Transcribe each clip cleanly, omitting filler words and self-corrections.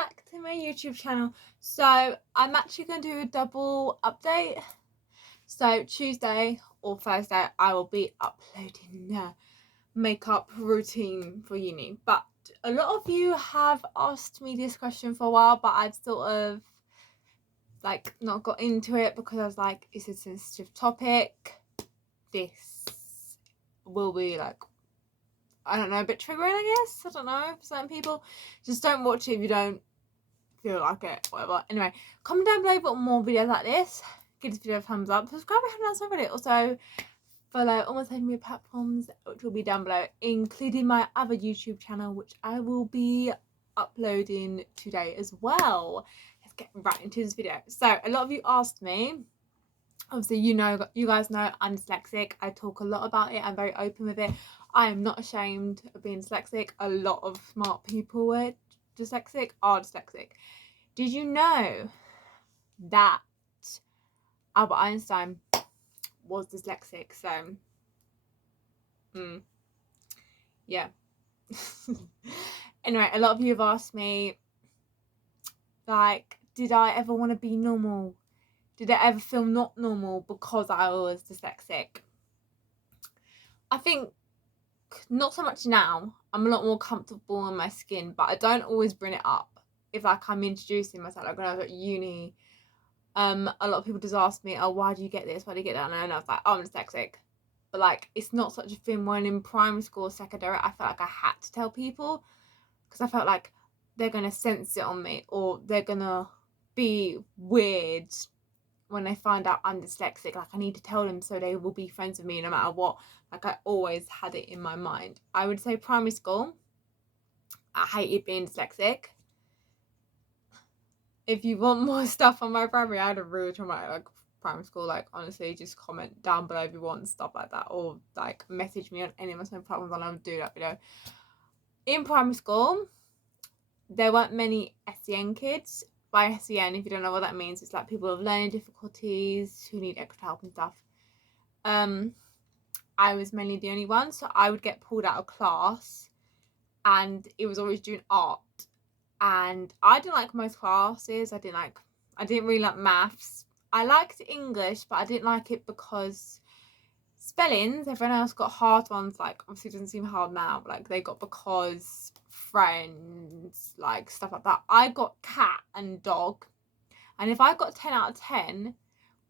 back to my YouTube channel. So I'm actually going to do a double update. So Tuesday or Thursday I will be uploading a makeup routine for uni. But a lot of you have asked me this question for a while, but I've sort of not got into it because I was like, it's a sensitive topic. This will be I don't know, a bit triggering, I guess. I don't know, for certain people. Just don't watch it if you don't feel like it, whatever. Anyway, comment down below for more videos like this. Give this video a thumbs up. Subscribe if you haven't already. Also, follow all my social media platforms, which will be down below, including my other YouTube channel, which I will be uploading today as well. Let's get right into this video. So, a lot of you asked me, obviously you guys know I'm dyslexic. I talk a lot about it. I'm very open with it. I am not ashamed of being dyslexic. A lot of smart people are dyslexic. Did you know that Albert Einstein was dyslexic? So yeah. Anyway, a lot of you have asked me, did I ever want to be normal? Did I ever feel not normal because I was dyslexic? I think not so much now. I'm a lot more comfortable in my skin, but I don't always bring it up. If I'm introducing myself, when I was at uni, a lot of people just ask me, oh, why do you get this? Why do you get that? And I was like, oh, I'm dyslexic. But it's not such a thing. When in primary school or secondary, I felt like I had to tell people because I felt like they're going to sense it on me, or they're going to be weird when they find out I'm dyslexic. I need to tell them so they will be friends with me no matter what. I always had it in my mind. I would say primary school, I hated being dyslexic. If you want more stuff on my primary, I had a really traumatic primary school. Honestly, just comment down below if you want stuff like that, or message me on any of my social platforms and I'll do that video. In primary school, there weren't many SEN kids. By SEN, if you don't know what that means, it's people with learning difficulties who need extra help and stuff. I was mainly the only one, so I would get pulled out of class, and it was always doing art. And I didn't like most classes. I didn't really like maths. I liked English, but I didn't like it because spellings, everyone else got hard ones. Obviously it doesn't seem hard now, but they got because friends, stuff like that. I got cat and dog, and if I got 10 out of 10,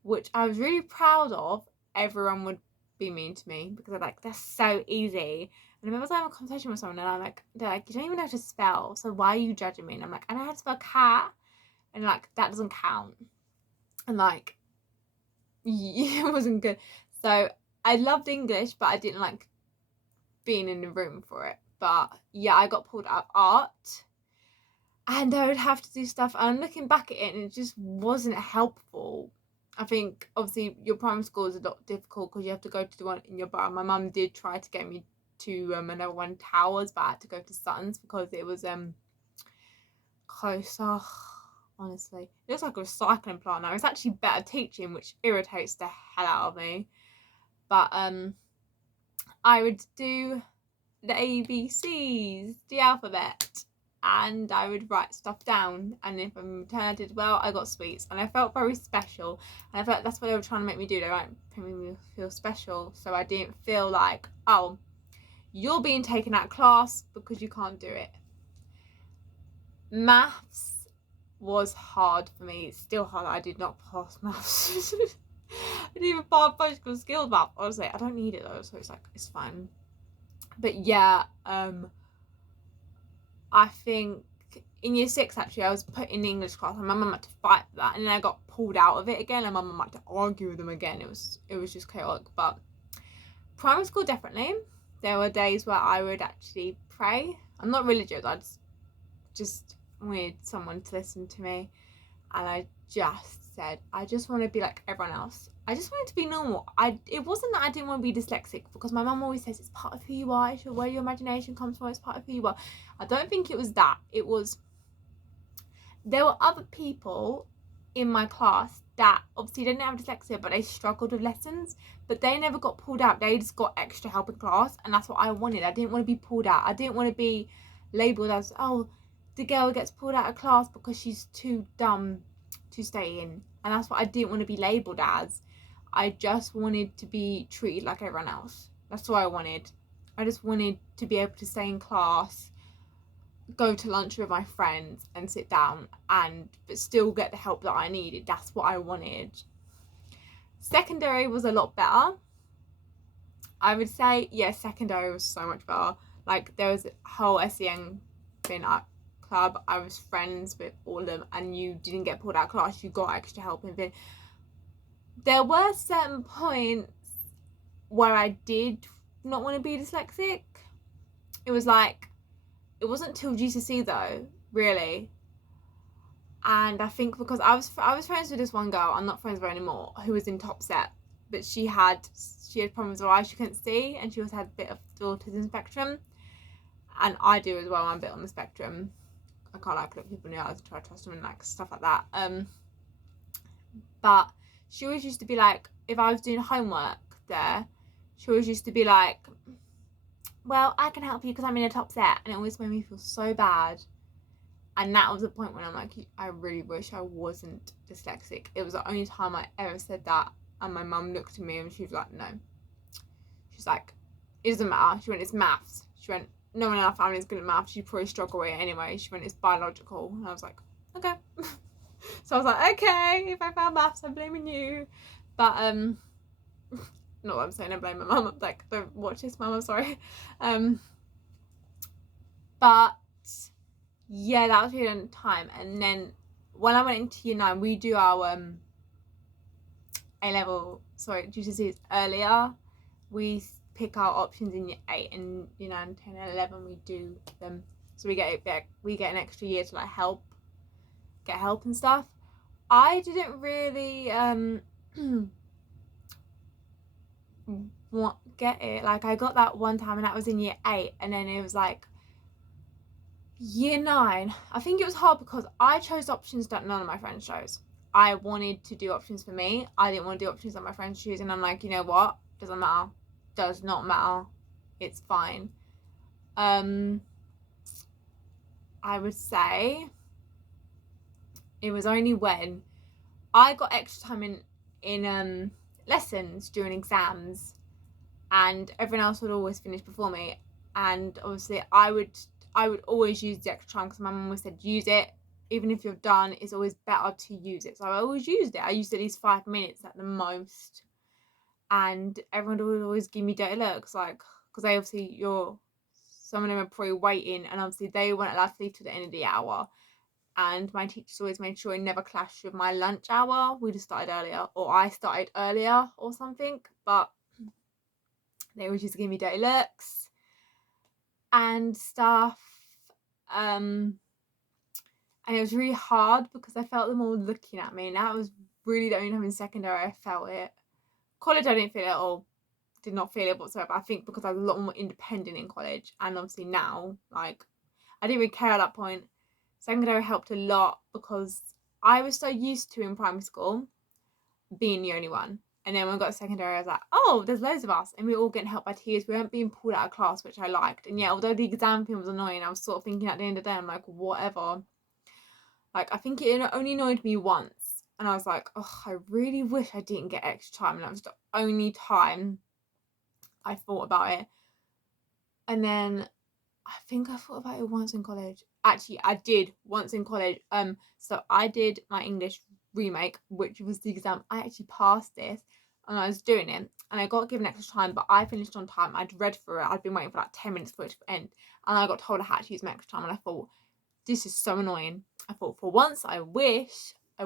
which I was really proud of, everyone would be mean to me because they're that's so easy. And I remember having a conversation with someone, and they're like, you don't even know how to spell, so why are you judging me? And I'm like, I know how to spell cat, and that doesn't count. And it wasn't good. So I loved English, but I didn't like being in the room for it. But yeah, I got pulled out of art, and I would have to do stuff. And I'm looking back at it, and it just wasn't helpful. I think obviously your primary school is a lot difficult because you have to go to the one in your borough. My mum did try to get me to another one, Towers, but I had to go to Sutton's because it was closer. Honestly, it looks like a recycling plant now. It's actually better teaching, which irritates the hell out of me. But I would do the ABCs, the alphabet, and I would write stuff down. And if I did well, I got sweets, and I felt very special. And I felt that's what they were trying to make me do. They were making me feel special, so I didn't feel like, oh, you're being taken out of class because you can't do it. Maths was hard for me. It's still hard. I did not pass maths. I didn't even pass functional skills math. Honestly, I don't need it though, so it's fine. But yeah, I think in year 6 actually I was put in English class, and my mum had to fight for that, and then I got pulled out of it again, and my mum had to argue with them again. It was just chaotic. But primary school, definitely. There were days where I would actually pray. I'm not religious. I just wanted someone to listen to me, and I just said, I just want to be like everyone else. I just wanted to be normal. It wasn't that I didn't want to be dyslexic, because my mum always says it's part of who you are. It's where your imagination comes from. It's part of who you are. I don't think it was that. It was, there were other people in my class that obviously didn't have dyslexia, but they struggled with lessons, but they never got pulled out. They just got extra help in class, and that's what I wanted. I didn't want to be pulled out. I didn't want to be labelled as, oh, the girl gets pulled out of class because she's too dumb to stay in. And that's what I didn't want to be labelled as. I just wanted to be treated like everyone else. That's what I wanted. I just wanted to be able to stay in class, go to lunch with my friends and sit down but still get the help that I needed. That's what I wanted. Secondary was a lot better. I would say, yeah, secondary was so much better. Like, there was a whole SEN thing at club. I was friends with all of them, and you didn't get pulled out of class. You got extra help and thing. There were certain points where I did not want to be dyslexic. It was like, it wasn't till GCSE though, really. And I think because I was friends with this one girl, I'm not friends with her anymore, who was in top set, but she had problems with her eyes, she couldn't see, and she also had a bit of the autism spectrum, and I do as well. I'm a bit on the spectrum. I can't like look people in the eyes and try to trust them and like stuff like that. But she always used to be like, if I was doing homework there, she always used to be like, well, I can help you because I'm in a top set, and it always made me feel so bad. And that was the point when I'm like, I really wish I wasn't dyslexic. It was the only time I ever said that, and my mum looked at me and she was like, no. She's like, it doesn't matter. She went, it's maths. She went, no one in our family is good at maths. You probably struggle with it anyway. She went, it's biological. And I was like, okay. So I was like, okay, if I found maths, I'm blaming you. But not what I'm saying, I blame my mum. Like, don't watch this, mum, I'm sorry. But yeah, that was really long time. And then when I went into year 9, we do our GCSEs earlier. We pick our options in year 8, and year 9, 10, and 11 we do them. So we get an extra year to like get help and stuff. I didn't really get it. Like, I got that one time, and that was in year 8, and then it was like year 9. I think it was hard because I chose options that none of my friends chose. I wanted to do options for me. I didn't want to do options that my friends choose, and I'm like, you know what? Doesn't matter. Does not matter. It's fine. I would say it was only when I got extra time in lessons during exams, and everyone else would always finish before me, and obviously I would always use the extra time because my mum always said, use it. Even if you're done, it's always better to use it. So I always used it. I used at least 5 minutes at the most. And everyone would always give me dirty looks, like, because they obviously, some of them are probably waiting, and obviously they weren't allowed to leave till the end of the hour. And my teachers always made sure it never clashed with my lunch hour. We just started earlier, or I started earlier or something. But they always used to give me dirty looks and stuff. And it was really hard because I felt them all looking at me, and that was really the only time in secondary I felt it. College, I didn't feel it at all. Did not feel it whatsoever. I think because I was a lot more independent in college, and obviously now, like, I didn't really care at that point. Secondary helped a lot because I was so used to in primary school being the only one. And then when I got to secondary, I was like, oh, there's loads of us, and we were all getting helped by teachers. We weren't being pulled out of class, which I liked. And yeah, although the exam thing was annoying, I was sort of thinking at the end of the day, I'm like, whatever. Like, I think it only annoyed me once. And I was like, oh, I really wish I didn't get extra time. And that was the only time I thought about it. And then I think I thought about it once in college. Actually, I did once in college. So I did my English remake, which was the exam. I actually passed this, and I was doing it, and I got given extra time, but I finished on time. I'd read through it. I'd been waiting for like 10 minutes for it to end, and I got told I had to use my extra time, and I thought, this is so annoying. I thought, for once, I wish I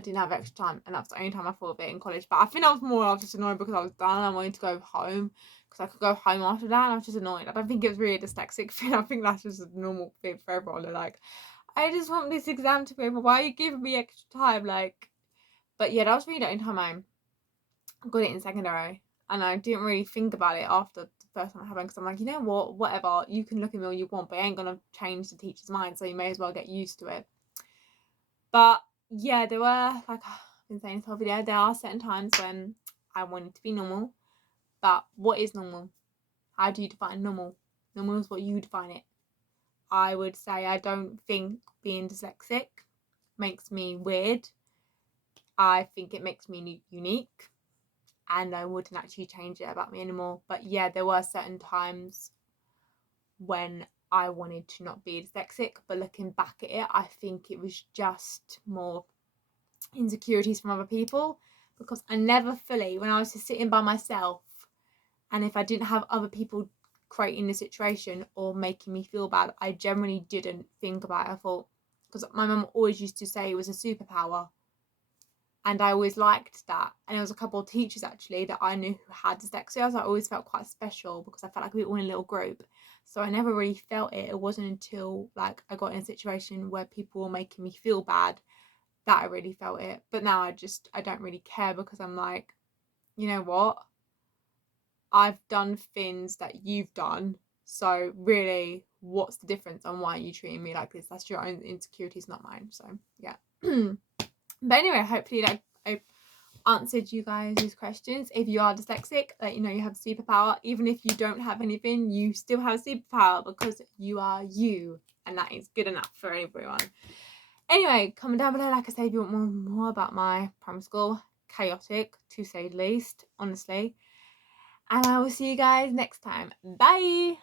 didn't have extra time, and that's the only time I thought of it in college. But I think I was just annoyed because I was done and I wanted to go home, because I could go home after that, and I was just annoyed. I don't think it was really a dyslexic thing. I think that's just a normal thing for everyone. They're like, I just want this exam to be over. Why are you giving me extra time? Like, but yeah, that was really the only time I got it in secondary, and I didn't really think about it after the first time it happened, because I'm like, you know what, whatever, you can look at me all you want, but it ain't gonna change the teacher's mind, so you may as well get used to it. But yeah, there were, like I've been saying this whole video, there are certain times when I wanted to be normal. But what is normal? How do you define normal? Normal is what you define it. I would say I don't think being dyslexic makes me weird. I think it makes me unique, and I wouldn't actually change it about me anymore. But yeah, there were certain times when I wanted to not be dyslexic, but looking back at it, I think it was just more insecurities from other people, because I never fully, when I was just sitting by myself, and if I didn't have other people creating the situation or making me feel bad, I generally didn't think about it. I thought, because my mum always used to say it was a superpower, and I always liked that. And there was a couple of teachers actually that I knew who had dyslexia, so I always felt quite special because I felt like we were all in a little group. So I never really felt it. It wasn't until like I got in a situation where people were making me feel bad that I really felt it. But now I don't really care, because I'm like, you know what? I've done things that you've done. So really, what's the difference, and why are you treating me like this? That's your own insecurities, not mine. So yeah. But anyway, hopefully that I answered you guys' questions. If you are dyslexic, let you know you have a superpower. Even if you don't have anything, you still have a superpower, because you are you, and that is good enough for everyone. Anyway, comment down below, like I said, if you want more about my primary school. Chaotic, to say the least, honestly. And I will see you guys next time. Bye!